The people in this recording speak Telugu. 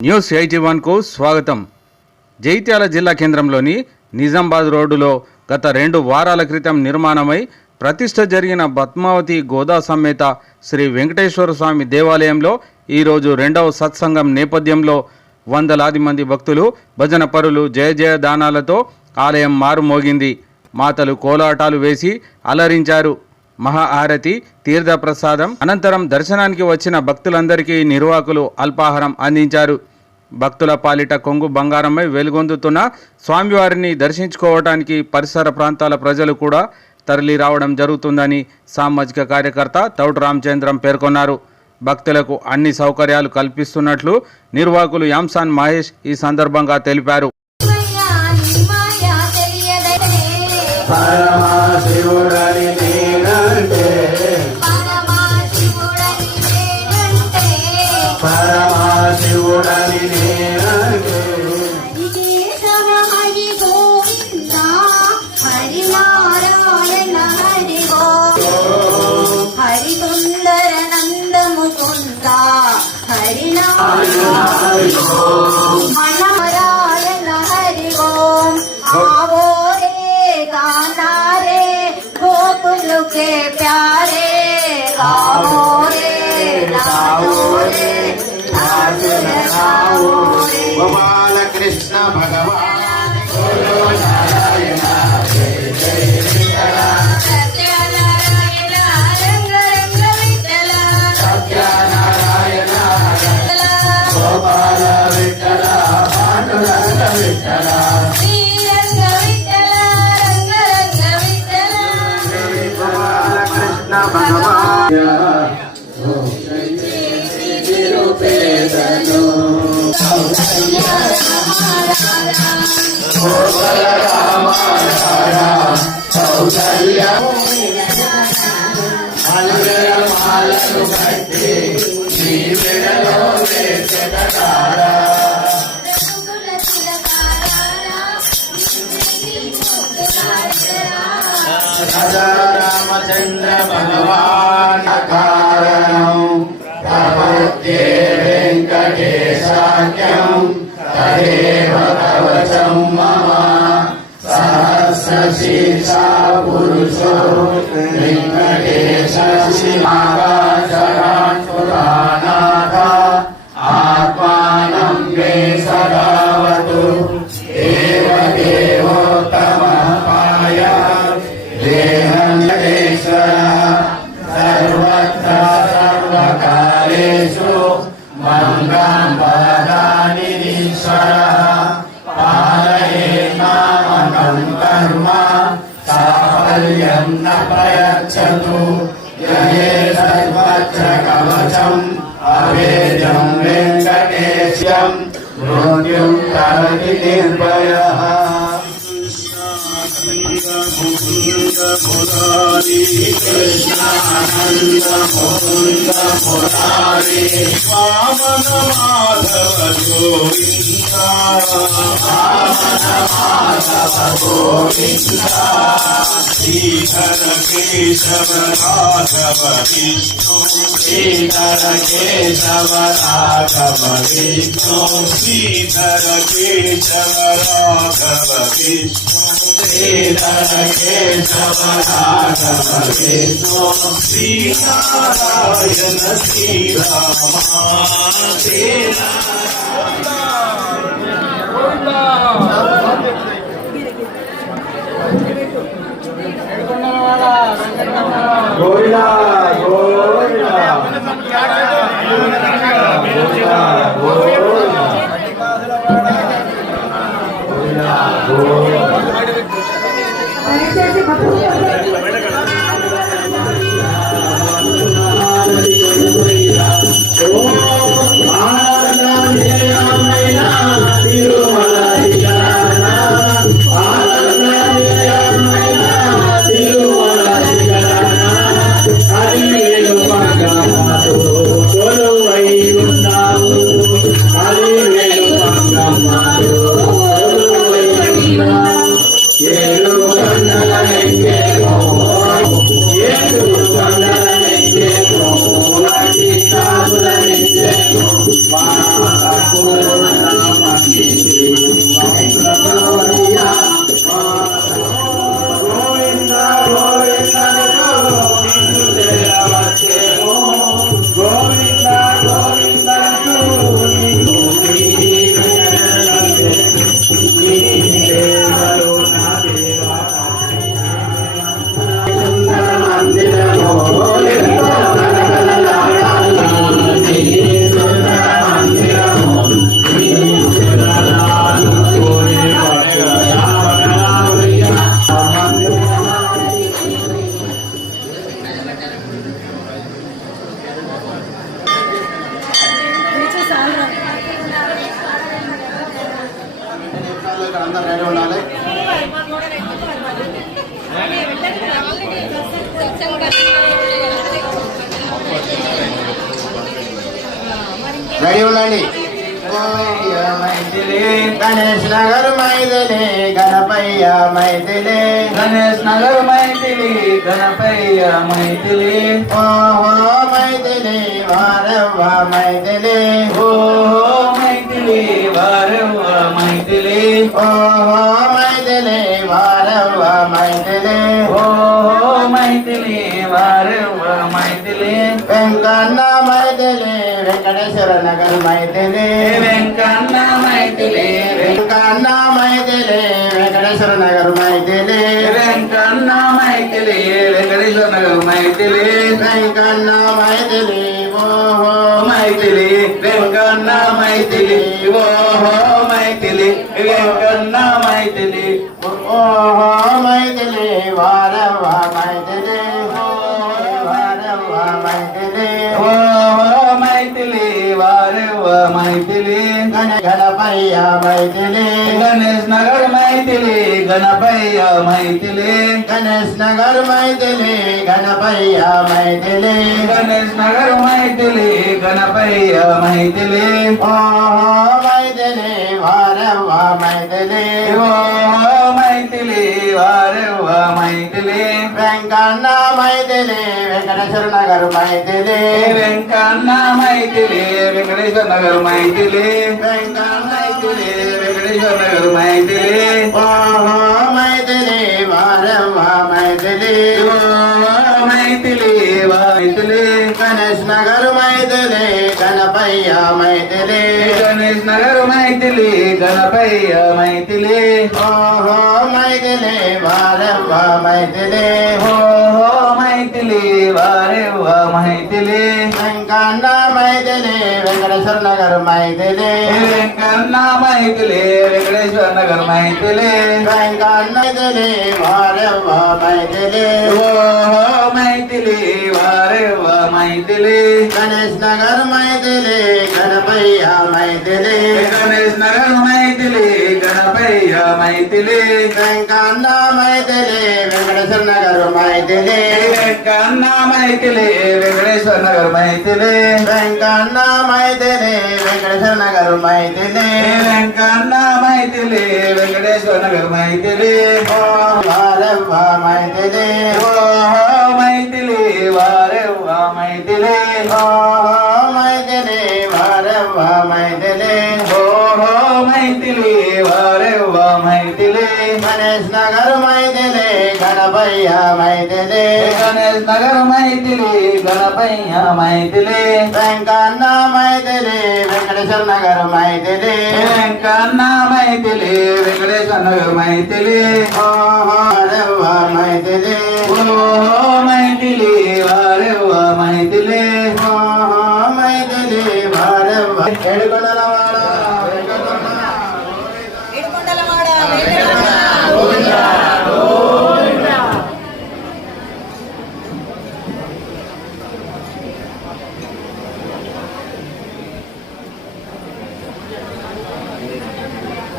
న్యూస్ 81కు స్వాగతం. జైత్యాల జిల్లా కేంద్రంలోని నిజామాబాద్ రోడ్డులో గత 2 వారాల క్రితం నిర్మాణమై ప్రతిష్ఠ జరిగిన పద్మావతి గోదా సమేత శ్రీ వెంకటేశ్వర స్వామి దేవాలయంలో ఈరోజు 2వ సత్సంగం నేపథ్యంలో వందలాది మంది భక్తులు భజన పరులు జయ జయదానాలతో ఆలయం మారుమోగింది. మాతలు కోలాటాలు వేసి అలరించారు. మహాహారతి తీర్థప్రసాదం అనంతరం దర్శనానికి వచ్చిన భక్తులందరికీ నిర్వాహకులు అల్పాహారం అందించారు. భక్తుల పాలిట కొంగు బంగారమై వెలుగొందుతున్న స్వామివారిని దర్శించుకోవడానికి పరిసర ప్రాంతాల ప్రజలు కూడా తరలి రావడం జరుగుతుందని సామాజిక కార్యకర్త తౌడు రామచంద్రం పేర్కొన్నారు. భక్తులకు అన్ని సౌకర్యాలు కల్పిస్తున్నట్లు నిర్వాహకులు యాంసాన్ మహేష్ ఈ సందర్భంగా తెలిపారు. के प्यारे गाओ रे गोपाल कृष्ण भगवान रामचंद्र भगवान कारणं प्रपद्ये वेंकटेशाख्यं तदेव कवचं मम सहस्रशीर्षा पुरुषो वेंकटेशशिवाकाशरात्पुरानाथ आत्मानं मे सदावतु देवदेवोत्तमः पायात् सर्वत्र सर्वकालेषु मङ्गलं वदानिरीश्वरः पालयेत् मामकं कर्म साफल्यं न प्रयच्छतु यये सर्वत्र कवचम् अवेद्यं वेङ्कटेश्यं मृत्युं तरति निर्भयः. कृष्णानंद मुकुंद मुरारी वामन माधव गोविंदा वामन माधव गोविंदा श्रीधर केशव राघव विष्णु श्रीधर केशव राघव विष्णु श्रीधर केशव राघव विष्णु श्रीधर केशव राघव विष्णु श्रीनारायण श्रीरामा गोविंदा गोविंदा Quiero cantar అందరూ రెడీ ఉండాలి. రెడీ ఉండండి. గణేష్ నగర్ మైథిలి గణపయ్య మైథిలి, గణేష్ నగర్ మైథిలి గణపయ్య మైథిలి, ఓహో మైథిలి వారవ్వ మైథిలి, ఓహో మైథిలి వారవ్వ మైథిలి, ఓహో మైథిలి వారవ్వ మైథిలి, ఓహో మైథిలి వారవ్వ మైథిలి, వెంకన్న మైథిలి వెంకటేశ్వర నగర్ మైథిలి, వెంకన్న మైథిలి వెంకన్న మైథిలి వెంకటేశ్వర నగర్ మైథిలి, వెంకన్న మైథిలి వెంకటేశ్వర నగర్ మైథిలి, వెంకన్న మైథిలి ఓహో మైథిలి వెంకన్న మైథిలి, ఓహో మైథిలి వెంకన్న మైథిలి, ఓహో మైథిలి వారవ్వ మైథిలి, వారవ్వ మైథిలి, ఓహో మైథిలి వారవ్వ మైథిలి, గణపయ్య మైథిలి, గణేష్ నగర్ మైథిలి గణపయ్య మైథిలి, గణేష్ నగర్ మైథిలి గణపయ్య మైథిలి, గణేష్ నగర్ మైథిలి గణపయ్య మైథిలి, ఓహో మైథిలి వారవ్వ మైథిలి, ఓహో మైథిలి వారవ్వ మైథిలి, వెంకన్న మైథిలి వెంకటేశ్వర నగర్ మైథిలి, వెంకన్న మైథిలి వెంకటేశ్వర నగర్ మైథిలి, వెంకన్న మైథిలి వెంకటేశ్వర నగర్ మైథిలి, ఓహో మైథిలి వారవ్వ మైథిలి, ఓహో మైథిలి మైథిలి, గణేష్ నగర్ మైథిలి గణపయ్య మైథిలి, గణేష్ నగర్ మైథిలి గణపయ్య మైథిలి, ఓహో మైథిలి వారవ్వ మైథిలి, ఓహో మైథిలి వారవ్వ మైథిలి, వెంకన్న మైథిలి వెంకటేశ్వర నగర్ మైథిలి, వెంకన్న మైథిలి వెంకటేశ్వర నగర్ మైథిలి, వెంకన్న మైథిలి వారవ్వ మైథిలి, ఓహో మైథిలి వారవ్వ మైథిలి, గణేష్ నగర్ మైథిలి గణపయ్య మైథిలి, గణేష్ నగర్ మైథిలి గణపయ్య మైథిలి, వెంకన్న మైథిలి వెంకటేశ్వర నగర్ మైథిలి, వెంకన్న మైథిలి వెంకటేశ్వర నగర్ మైథిలి, వెంకన్న మైథిలి వెంకటేశ్వర నగర్ మైథిలి, వెంకన్న మైథిలి వెంకటేశ్వర నగర్ మైథిలి, వారవ్వ మైథిలి, ఓహో మైథిలి వారవ్వ మైథిలి, ఓహో మైథిలి వారవ్వ మైథిలి, ఓహో మైథిలి వారవ్వ మైథిలి, గణేష్ నగర్ మైథిలి గణపయ్య మైథిలి, గణేష్ నగర్ మైథిలి గణపయ్య మైథిలి, వెంకన్న మైథిలి వెంకటేశ్వర నగర్ మైథిలి, వెంకన్న మైథిలి వెంకటేశ్వర నగర్ మైథిలి, ఓహో వారవ్వ మైథిలి, ఓహో మైథిలి